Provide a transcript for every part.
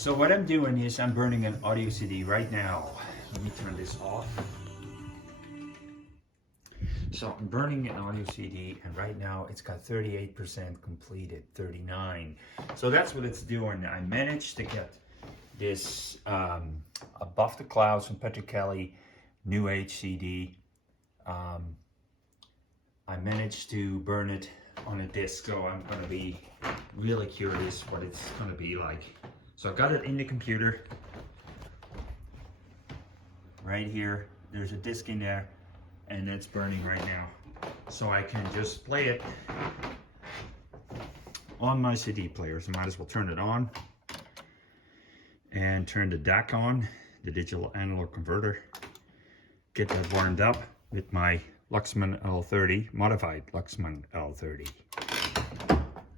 So what I'm doing is I'm burning an audio CD right now. Let me turn this off. So I'm burning an audio CD and right now it's got 38% completed, 39. So that's what it's doing. I managed to get this Above the Clouds from Patrick Kelly New Age CD. I managed to burn it on a disc, so I'm gonna be really curious what it's gonna be like. So I got it in the computer. Right here, there's a disc in there, and it's burning right now. So I can just play it on my CD player. So I might as well turn it on and turn the DAC on, the digital analog converter. Get that warmed up with my Luxman L30, modified Luxman L30.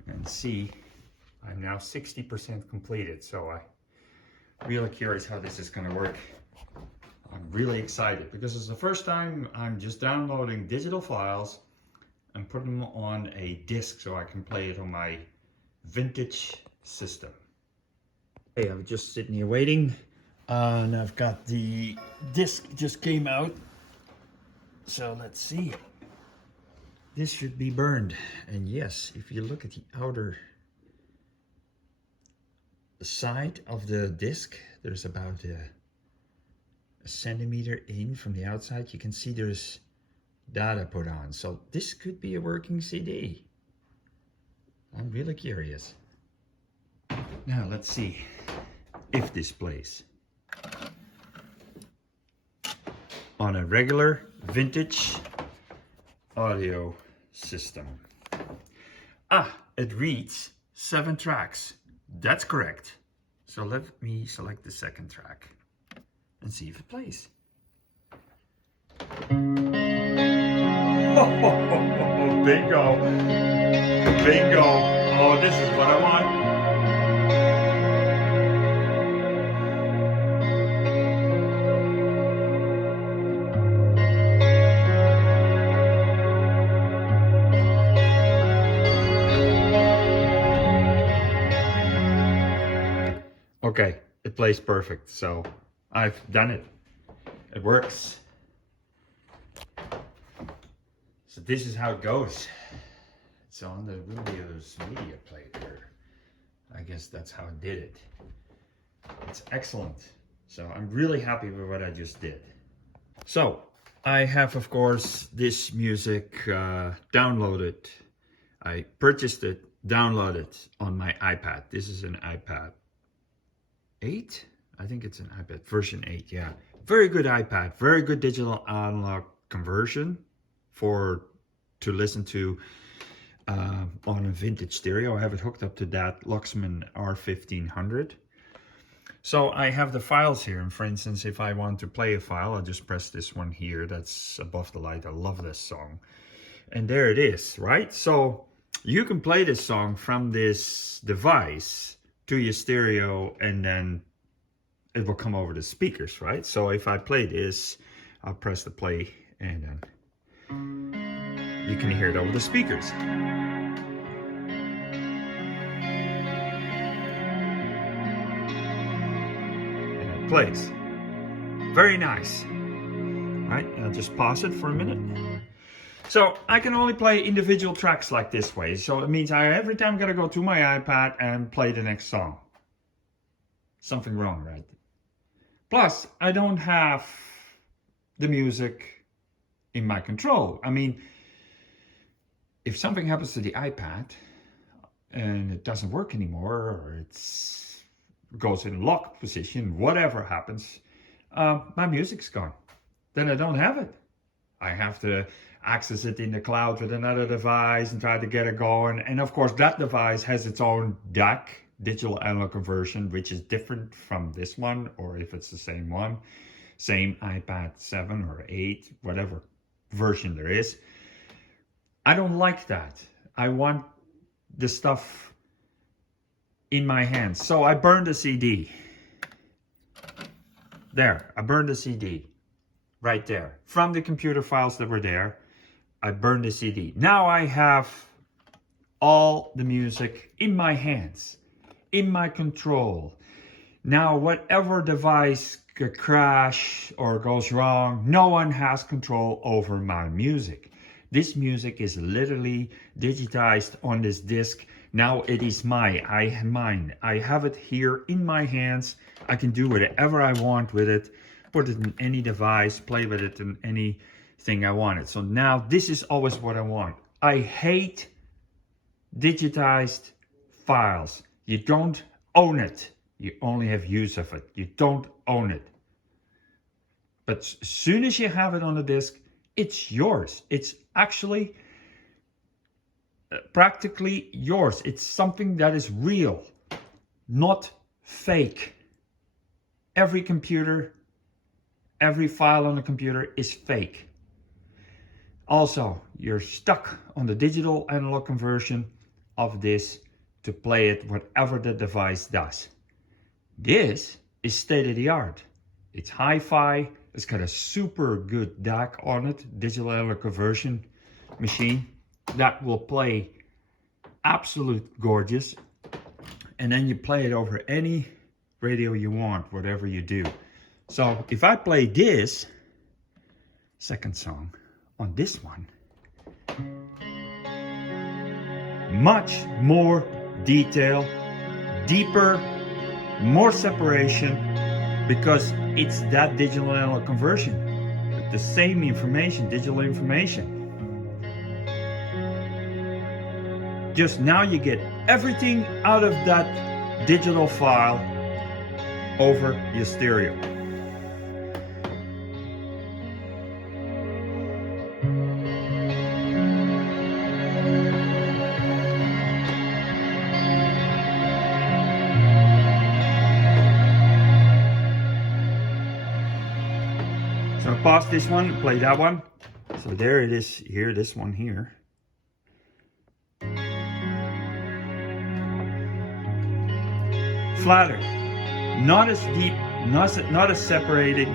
And see, I'm now 60% completed, so I'm really curious how this is going to work. I'm really excited because it's the first time I'm just downloading digital files and putting them on a disc so I can play it on my vintage system. Hey, I'm just sitting here waiting, and I've got the disc just came out. So let's see. This should be burned. And yes, if you look at the outer side of the disc, there's about a centimeter in from the outside. You can see there's data put on. So this could be a working CD. I'm really curious. Now let's see if this plays. On a regular vintage audio system. It reads 7 tracks. That's correct. So let me select the second track and see if it plays. Oh, bingo. Bingo. Oh, this is what I want. Okay, it plays perfect, so I've done it. It works. So this is how it goes. It's on the Windows Media Player. I guess that's how I did it. It's excellent. So I'm really happy with what I just did. So I have, of course, this music downloaded. I purchased it, downloaded on my iPad. This is an iPad 8? I think it's an iPad version 8, yeah. Very good iPad, very good digital analog conversion to listen to on a vintage stereo. I have it hooked up to that Luxman R1500. So I have the files here, and for instance, if I want to play a file, I'll just press this one here. That's Above the Light. I love this song. And there it is, right? So you can play this song from this device to your stereo, and then it will come over the speakers, right? So if I play this, I'll press the play, and then you can hear it over the speakers. And it plays. Very nice. Right, I'll just pause it for a minute. So I can only play individual tracks like this way. So it means I every time gotta go to my iPad and play the next song. Something wrong, right? Plus, I don't have the music in my control. I mean, if something happens to the iPad and it doesn't work anymore, or it goes in lock position, whatever happens, my music's gone. Then I don't have it. I have to access it in the cloud with another device and try to get it going. And of course, that device has its own DAC, digital analog conversion, which is different from this one, or if it's the same one, same iPad 7 or 8, whatever version there is. I don't like that. I want the stuff in my hands. So I burned the CD. There, I burned the CD. Right there. From the computer files that were there, I burned the CD. Now I have all the music in my hands, in my control. Now, whatever device could crash or goes wrong, no one has control over my music. This music is literally digitized on this disc. Now it is mine. I have it here in my hands. I can do whatever I want with it. Put it in any device, play with it in anything I wanted. So now this is always what I want. I hate digitized files. You don't own it. You only have use of it. You don't own it. But as soon as you have it on the disk, it's yours. It's actually practically yours. It's something that is real, not fake. Every computer, every file on the computer is fake. Also, you're stuck on the digital analog conversion of this to play it whatever the device does. This is state of the art. It's hi-fi. It's got a super good DAC on it, digital analog conversion machine that will play absolute gorgeous. And then you play it over any radio you want, whatever you do. So if I play this second song on this one, much more detail, deeper, more separation, because it's that digital analog conversion. The same information, digital information. Just now you get everything out of that digital file over your stereo. So I pause this one and play that one. So there it is here, this one here. Flatter, not as deep, not as separating.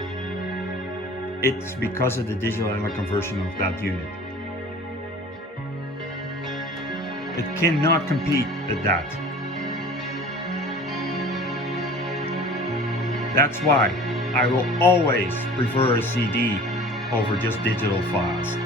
It's because of the digital analog conversion of that unit. It cannot compete with that. That's why I will always prefer a CD over just digital files.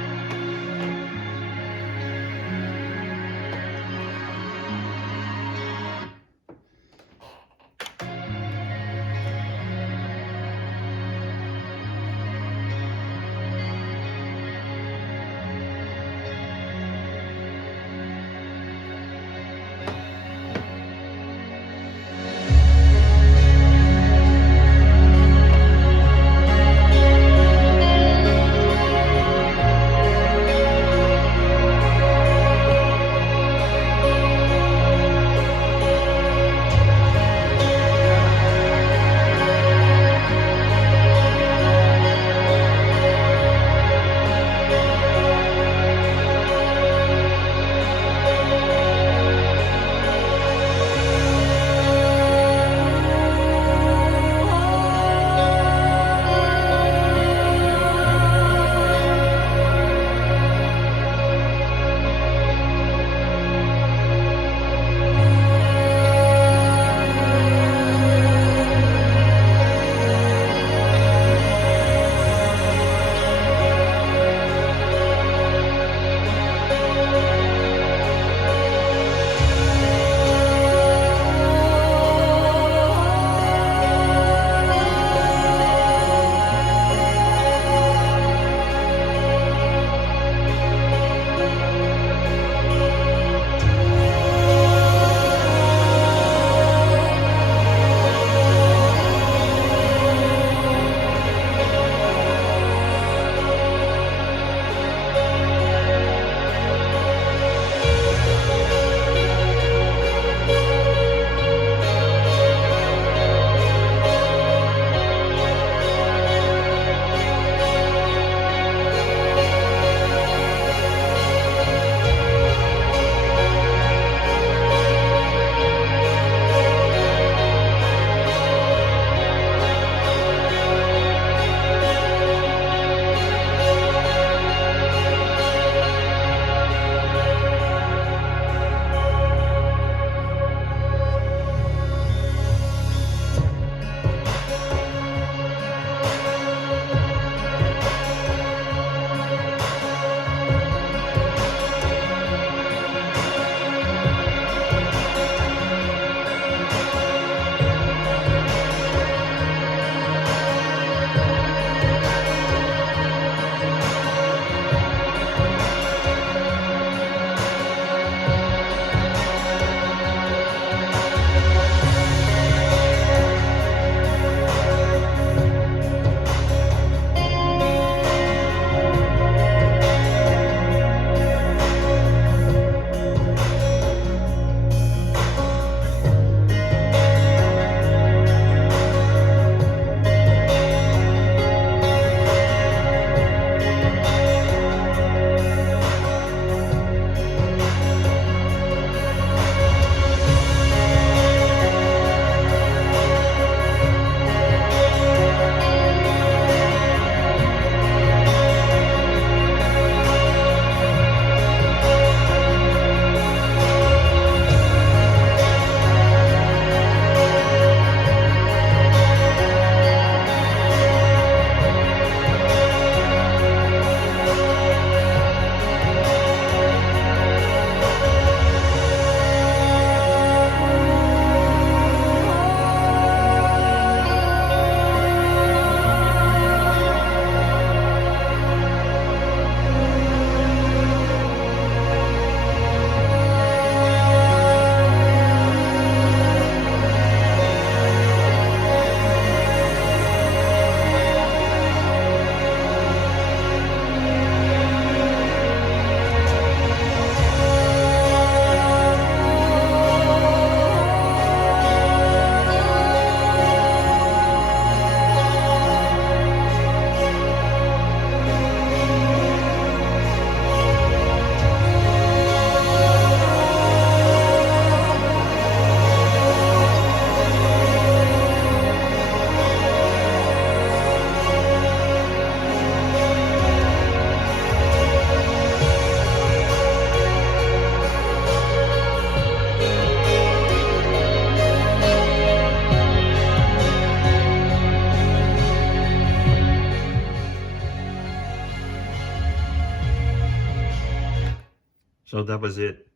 Well, that was it.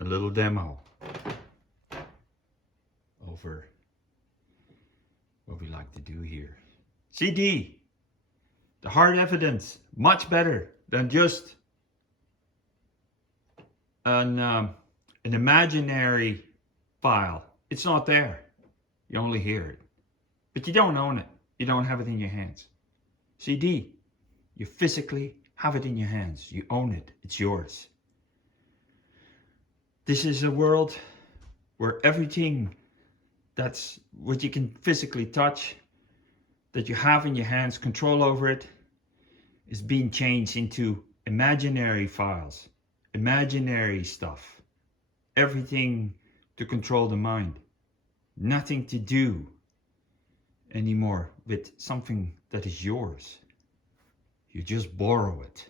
A little demo over what we like to do here. CD, the hard evidence, much better than just an imaginary file. It's not there. You only hear it. But you don't own it. You don't have it in your hands. CD, you physically have it in your hands. You own it. It's yours. This is a world where everything that's what you can physically touch, that you have in your hands, control over it, is being changed into imaginary files, imaginary stuff. Everything to control the mind. Nothing to do anymore with something that is yours. You just borrow it.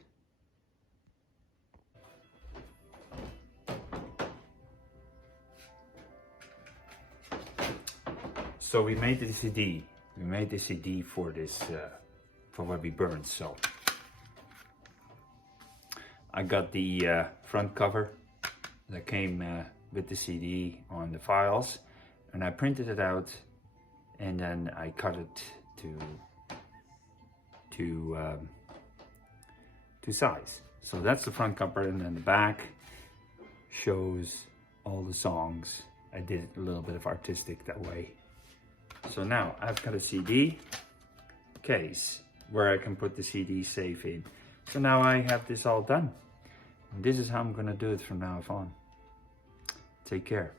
So we made the CD. We made the CD for this, for what we burned. So I got the front cover that came with the CD on the files, and I printed it out, and then I cut it to size. So that's the front cover, and then the back shows all the songs. I did it a little bit of artistic that way. So now I've got a CD case where I can put the CD safe in. So now I have this all done. And this is how I'm gonna do it from now on. Take care.